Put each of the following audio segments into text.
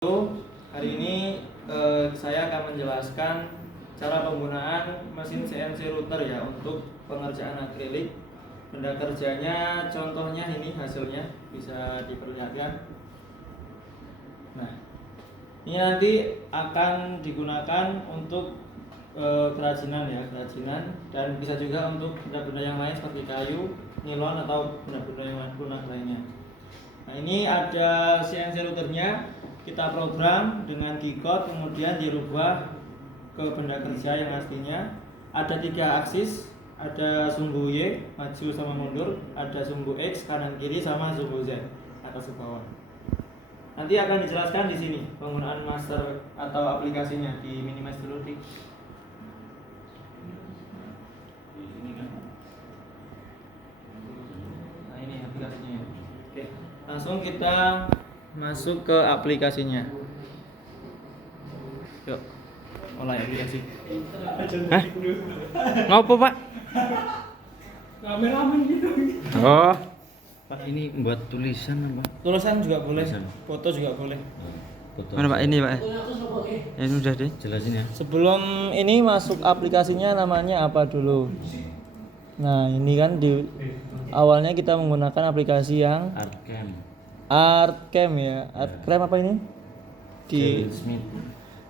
Hari ini saya akan menjelaskan cara penggunaan mesin CNC router ya untuk pengerjaan akrilik. Benda kerjanya contohnya ini hasilnya bisa diperlihatkan. Nah, ini nanti akan digunakan untuk kerajinan dan bisa juga untuk benda-benda yang lain seperti kayu, nilon atau benda-benda yang lunak lainnya. Nah, ini ada CNC routernya. Kita program dengan G-code, kemudian dirubah ke benda kerja yang aslinya. Ada 3 aksis, ada sumbu Y maju sama mundur, ada sumbu X kanan kiri sama sumbu Z atas ke bawah. Nanti akan dijelaskan di sini penggunaan master atau aplikasinya. Di minimize dulu di sini kan. Nah, ini aplikasinya. Oke, langsung kita masuk ke aplikasinya. Yuk, mulai aplikasi. Hah? Ngopo, Pak? Kameramen gitu. Oh. Pak, ini buat tulisan apa? Tulisan juga boleh, Tulisan. foto juga boleh. Foto. Mana Pak ini Pak? Ini udah deh. Jelasin ya. Sebelum ini masuk aplikasinya namanya apa dulu? Nah, ini kan di awalnya kita menggunakan aplikasi yang Artcam ya. Artcam apa ini? Joel Smith.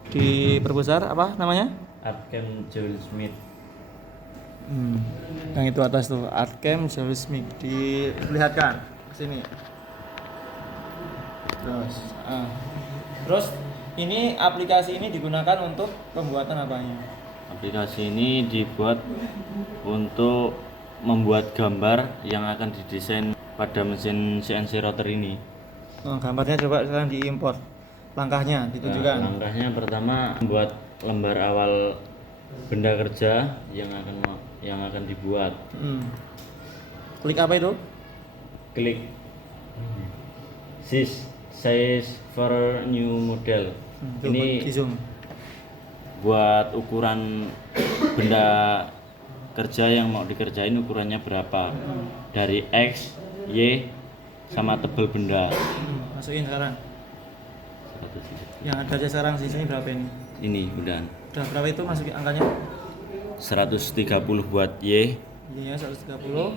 Diperbesar apa namanya? Artcam Joel Smith. Yang itu atas tuh Artcam Joel Smith. Dilihatkan ke sini. Terus ini aplikasi ini digunakan untuk pembuatan apanya? Aplikasi ini dibuat untuk membuat gambar yang akan didesain pada mesin CNC router ini. Gambarnya coba sekarang diimpor. Langkahnya ditunjukkan. Langkahnya pertama membuat lembar awal benda kerja yang akan dibuat. Klik apa itu? Klik size for new model. Ini di zoom. buat ukuran benda kerja yang mau dikerjain, ukurannya berapa, dari X, Y, sama tebal benda. Masukin sekarang. 100. Yang ada aja sekarang sisanya berapa ini? Ini udah Udah berapa itu masukin angkanya? 130 buat Y, Y-nya 130,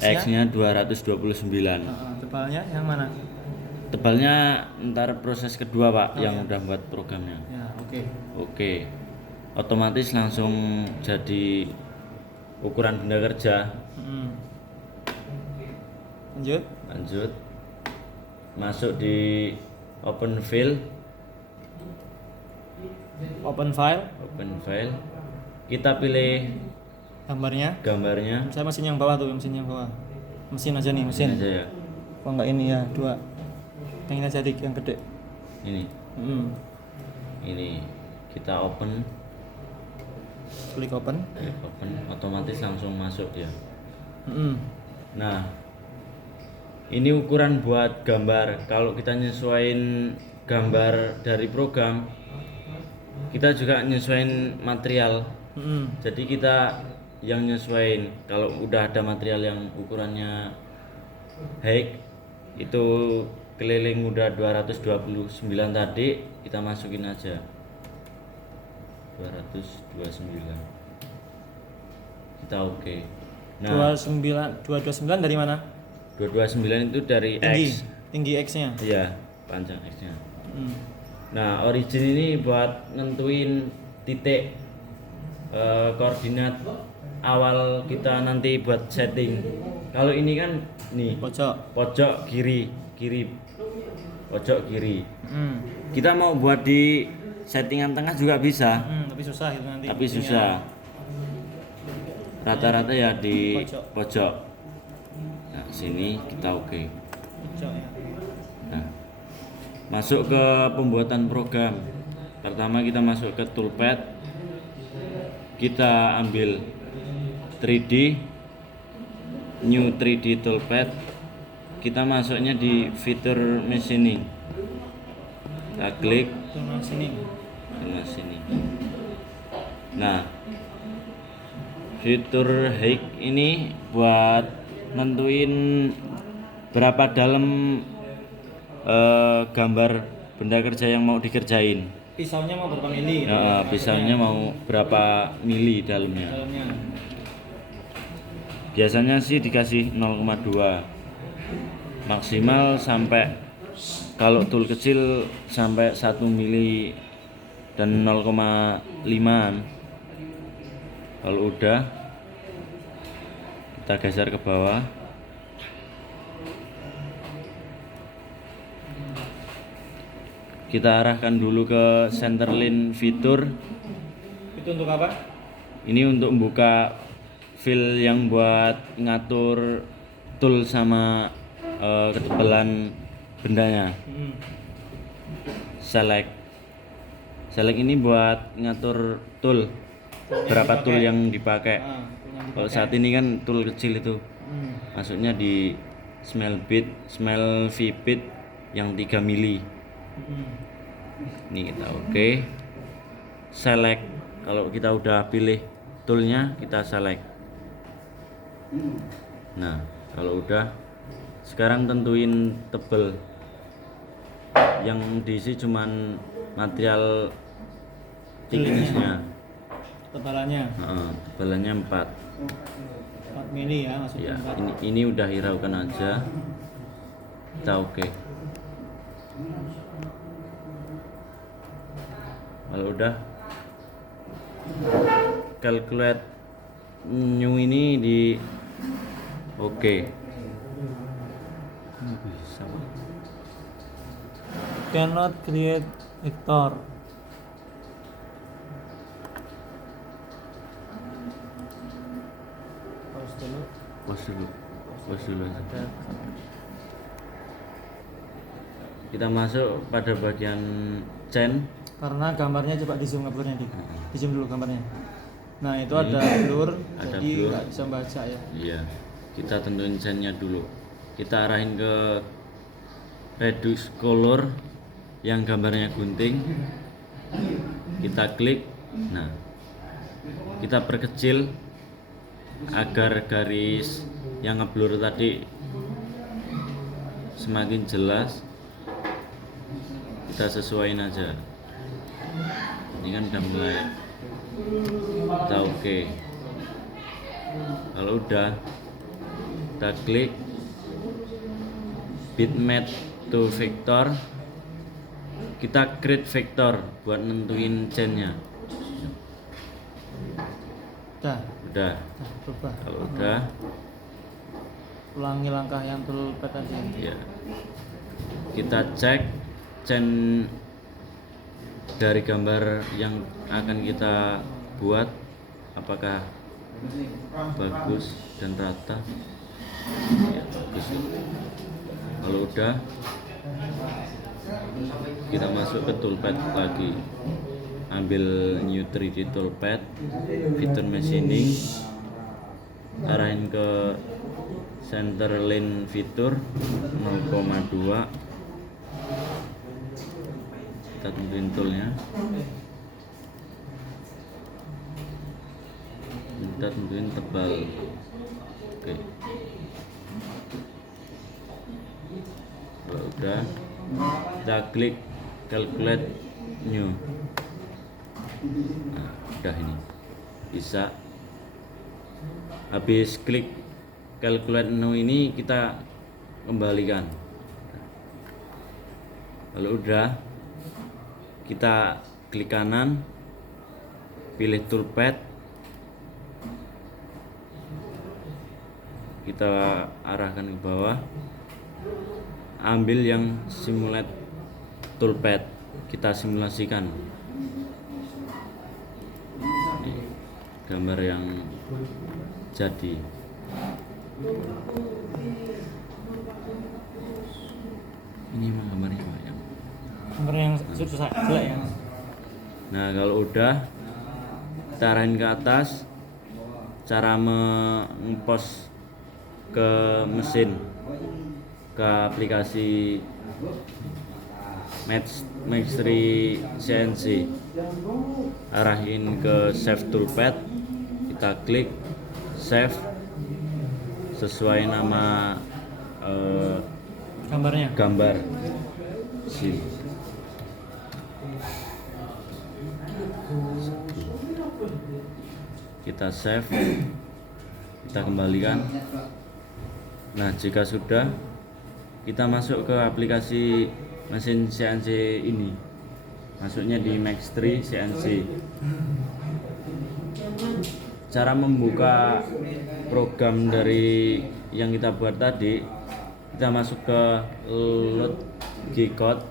X-nya X-nya 229. tebalnya yang mana? Tebalnya ntar proses kedua Pak, yang ya. udah buat programnya. Ya, oke. Oke, otomatis langsung jadi ukuran benda kerja. Lanjut, masuk di open file, Open file. kita pilih Gambarnya. gambarnya. Saya mesin yang bawah tuh, mesin yang bawah. Mesin aja nih, mesin. Ini aja ya, Kok enggak ini ya, 2. Yang ini aja dik, yang gede. ini kita open, Klik open. otomatis langsung masuk dia. Nah, ini ukuran buat gambar. Kalau kita nyesuaiin gambar dari program, kita juga nyesuaiin material. Jadi kita yang nyesuaiin. Kalau udah ada material yang ukurannya high, itu keliling udah 229 tadi, kita masukin aja 229. Kita oke. Nah, 229 dari mana? 229 itu dari X. Tinggi X-nya. Iya, panjang X-nya. Nah, origin ini buat nentuin titik koordinat awal kita nanti buat setting. Kalau ini kan nih pojok kiri, pojok kiri. Kita mau buat di settingan tengah juga bisa. Tapi susah itu nanti. Tapi susah. Rata-rata ya di pojok. Nah, sini kita oke. Pojok ya. Nah, masuk ke pembuatan program. Pertama kita masuk ke toolpad. Kita ambil 3D, new 3D toolpad. Kita masuknya di fitur machining. Kita klik sini. Nah, fitur height ini buat nentuin berapa dalam gambar benda kerja yang mau dikerjain. Pisaunya mau berapa mili? Ya, pisaunya mau berapa mili dalamnya. Dalamnya. Biasanya sih dikasih 0,2. Maksimal sampai kalau tool kecil sampai 1 mili dan 0,5. Kalau udah kita geser ke bawah. Kita arahkan dulu ke center line fitur. Itu untuk apa? Ini untuk membuka file yang buat ngatur tool sama ketebalan bendanya. Select ini buat ngatur tool, berapa tool yang dipakai. Kalau saat ini kan tool kecil itu masuknya di small V-bit yang 3 mili. Ini kita oke. Select, kalau kita udah pilih toolnya kita select. Nah kalau udah, sekarang tentuin tebel. Yang diisi cuman material thickness-nya. Tebalannya Tebalannya 4 mili ya maksudnya. Ya, ini udah hiraukan aja. Kita oke. Kalau udah, calculate new ini di oke. Cannot create vector. Pause dulu aja. Kita masuk pada bagian chain. Karena gambarnya coba di zoom gambarnya di zoom dulu gambarnya. Nah itu ada blur, Ada jadi blur. nggak bisa baca ya. Iya, kita tentuin chainnya dulu. Kita arahin ke reduce color yang gambarnya gunting. Kita klik. Nah, kita perkecil agar garis yang ngeblur tadi semakin jelas. Kita sesuaiin aja. Ini kan udah mulai. Kita oke. Kalau udah, kita klik bitmap to vector. Kita create vector buat nentuin chainnya. Udah. Berubah. Kalau udah, Ulangi langkah yang toolpad tadi. ya kita cek chain dari gambar yang akan kita buat apakah bagus dan rata. Ya, bagus. Kalau udah, kita masuk ke toolpad lagi. Ambil new 3D toolpad, fitur machining, arahin ke center line fitur 0,2. Kita tentuin toolnya. Kita tentuin tebal. Oke. Kalau udah, kita klik calculate new. Nah, udah ini bisa. Habis klik calculate new ini kita kembalikan. Kalau udah, kita klik kanan, pilih toolpad, kita arahkan ke bawah, ambil yang simulate toolpad, kita simulasikan. Ini gambar yang jadi. Ini emang gambarnya banyak. Gambar yang susah jelek ya. Nah kalau udah, kita arahin ke atas. Cara ngepost ke mesin, ke aplikasi Mastery CNC, arahin ke save toolpad, kita klik save sesuai nama Gambarnya. gambar sini. kita save, kita kembalikan. Nah, jika sudah, kita masuk ke aplikasi mesin CNC ini, masuknya di Max3 CNC. Cara membuka program dari yang kita buat tadi, kita masuk ke load G-code,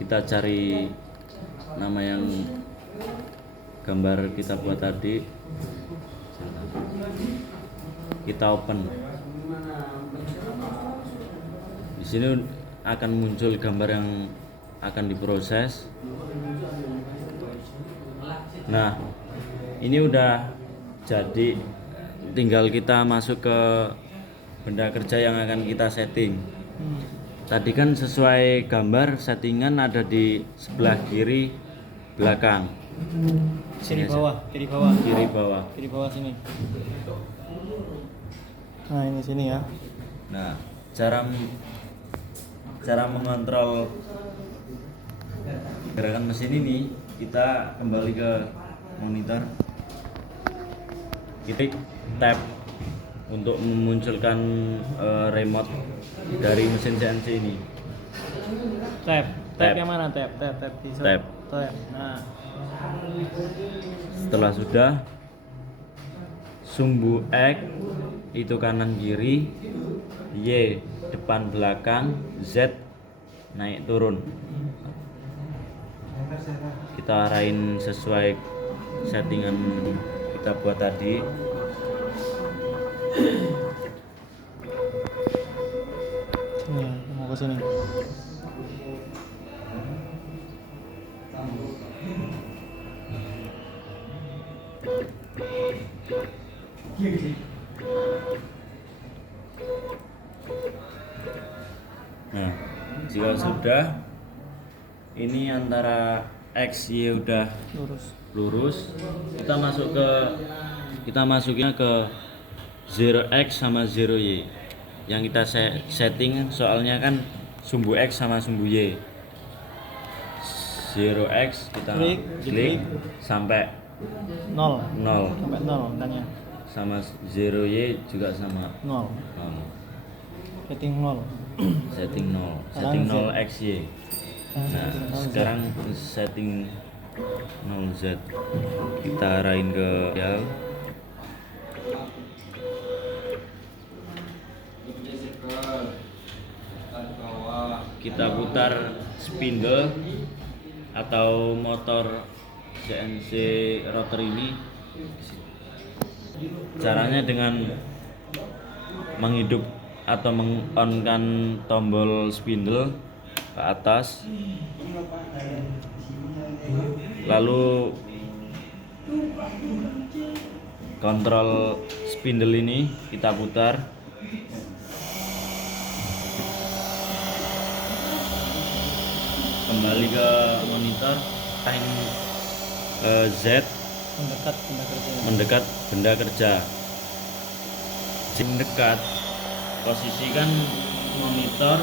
kita cari nama yang gambar kita buat tadi, kita open. Di sini akan muncul gambar yang akan diproses. Nah, ini udah jadi, tinggal kita masuk ke benda kerja yang akan kita setting. Tadi kan sesuai gambar settingan ada di sebelah kiri belakang. Sini Ini bawah, kiri bawah. Kiri bawah. Kiri bawah sini. Nah, ini sini ya. Nah, cara mengontrol gerakan mesin ini, kita kembali ke monitor, kita tab untuk memunculkan remote dari mesin CNC ini. Tab Tab. yang mana? Tab di Tab. Tab. Nah, Setelah sudah, sumbu X itu kanan kiri, Y depan belakang, Z naik turun. Kita arahin sesuai settingan kita buat tadi. sini ya, mau ke sini. Nah, jika sudah, ini antara X, Y udah lurus, kita masuknya ke 0X sama 0Y yang kita setting, soalnya kan sumbu X sama sumbu Y. 0X kita klik sampai 0 0, sampai 0 tanya. sama 0Y juga sama 0. 0. Setting 0. Setting 0, Sekarang setting Z. 0XY. Nah, sekarang setting 0Z, kita arahin ke dial. Kita putar spindle atau motor CNC rotor ini. Caranya dengan menghidup atau mengonkan tombol spindle ke atas, lalu kontrol spindle ini kita putar. Kembali ke monitor, time Z mendekat benda kerja. Mendekat, posisikan monitor,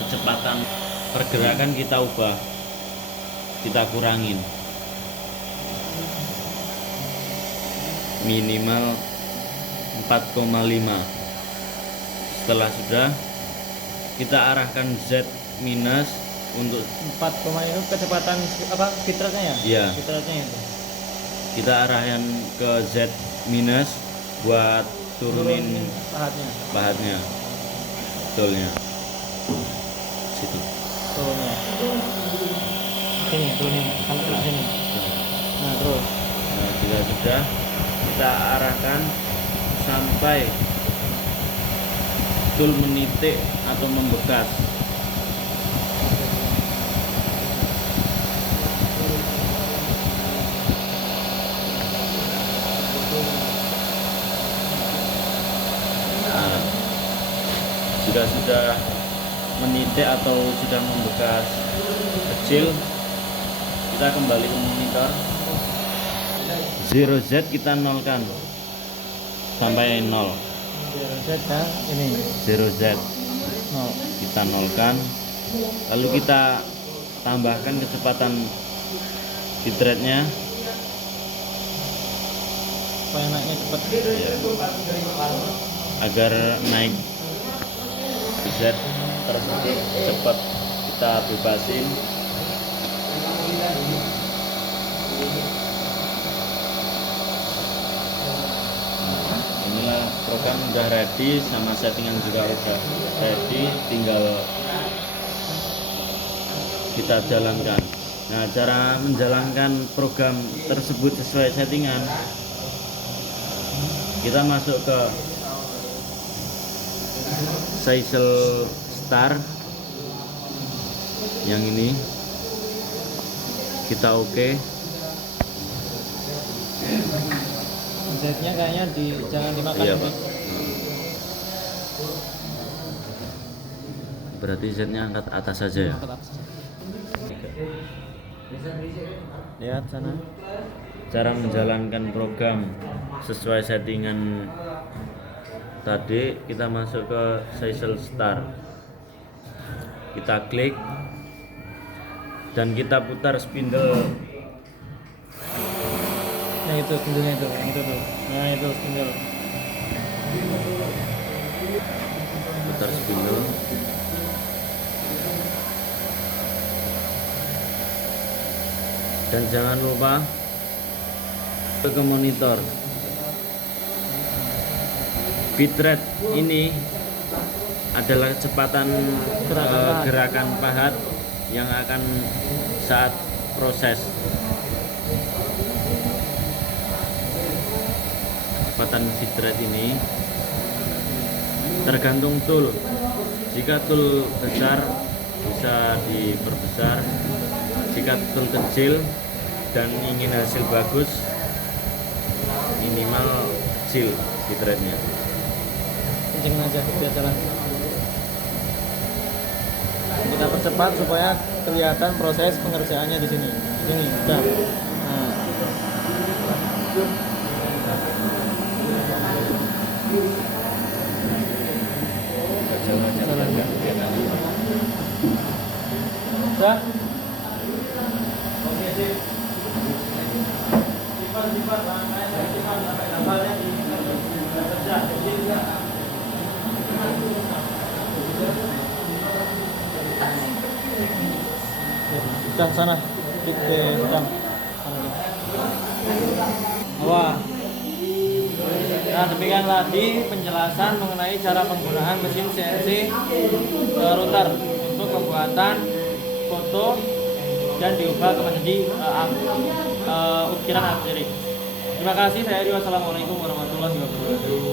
kecepatan pergerakan kita ubah, kita kurangin minimal 4,5. Setelah sudah, kita arahkan Z minus untuk 4, itu kecepatan apa fitranya ya? Iya. Fitranya itu. Kita arahkan ke Z minus buat turunin pahatnya, betulnya situ. Turunnya. Sini, turunin sampai ke sini. Nah, terus. Nah, jika sudah, kita arahkan sampai betul menitik atau membekas. Nah, jika sudah menitik atau sudah membekas kecil, kita kembali ke monitor. 0Z kita nolkan sampai 0. 0Z dan ini 0Z 0. kita nolkan, lalu kita tambahkan kecepatan bitrate-nya supaya naiknya cepat. Ya. Agar naik Z tersebut cepat kita bebasin. Inilah program udah ready, sama settingan juga udah ready, tinggal kita jalankan. Nah, cara menjalankan program tersebut sesuai settingan, kita masuk ke Seisel Star yang ini, kita oke. Z-nya kayaknya jangan dimakan. Iya, Pak. Berarti Z-nya angkat atas saja ya. Lihat sana. Cara menjalankan program sesuai settingan tadi, kita masuk ke Seisel Star, kita klik dan kita putar spindle. Nah itu spindle itu, yang itu tuh. Nah itu spindle. Putar spindle. Dan jangan lupa ke monitor. Bitrate ini adalah kecepatan gerakan pahat yang akan saat proses. Kecepatan bitrate ini tergantung tool. Jika tool besar bisa diperbesar, jika tool kecil dan ingin hasil bagus, minimal kecil bitrate-nya. Kencengin aja biasalah. Kita percepat supaya kelihatan proses pengerjaannya di sini. Di sini, udah. Nah. Udah. Oke sih. Simpan sampai gambarnya di kerja. Udah sana, klik ke sedang. Wah. Nah, demikian tadi penjelasan mengenai cara penggunaan mesin CNC router untuk pembuatan foto dan diubah menjadi ukiran akrilik. Terima kasih, saya Rio. Wassalamualaikum warahmatullahi wabarakatuh.